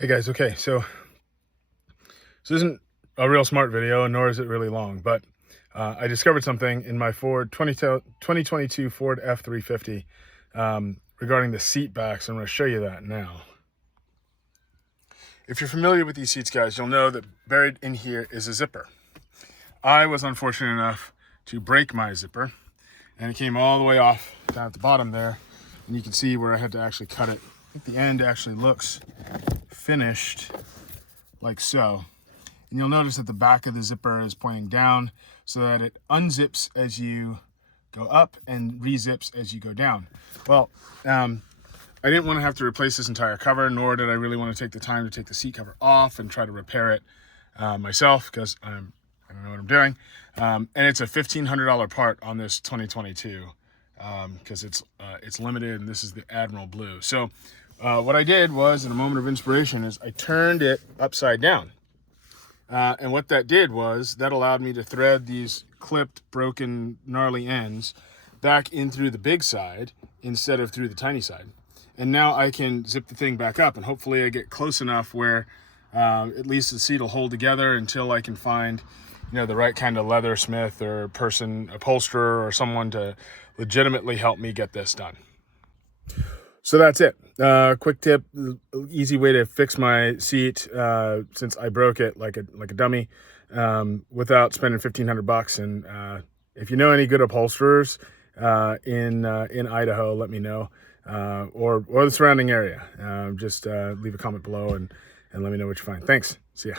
Hey guys, okay, so this isn't a real smart video, nor is it really long, but I discovered something in my 2022 Ford F-350 regarding the seat backs. I'm going to show you that now. If you're familiar with these seats, guys, you'll know that buried in here is a zipper. I was unfortunate enough to break my zipper, and it came all the way off down at the bottom there, and you can see where I had to actually cut it. I think the end actually looks finished like so. And you'll notice that the back of the zipper is pointing down so that it unzips as you go up and rezips as you go down. Well, I didn't want to have to replace this entire cover, nor did I really want to take the time to take the seat cover off and try to repair it myself, because I don't know what I'm doing. And it's a $1,500 part on this 2022 because it's limited, and this is the Admiral Blue. So what I did was, in a moment of inspiration, is I turned it upside down. And what that did was that allowed me to thread these clipped, broken, gnarly ends back in through the big side instead of through the tiny side. And now I can zip the thing back up, and hopefully I get close enough where at least the seat will hold together until I can find, the right kind of leathersmith or person, upholsterer, or someone to legitimately help me get this done. So that's it. Quick tip, easy way to fix my seat since I broke it like a dummy without spending $1,500. And if you know any good upholsterers in Idaho, let me know, or the surrounding area. Just leave a comment below and let me know what you find. Thanks. See ya.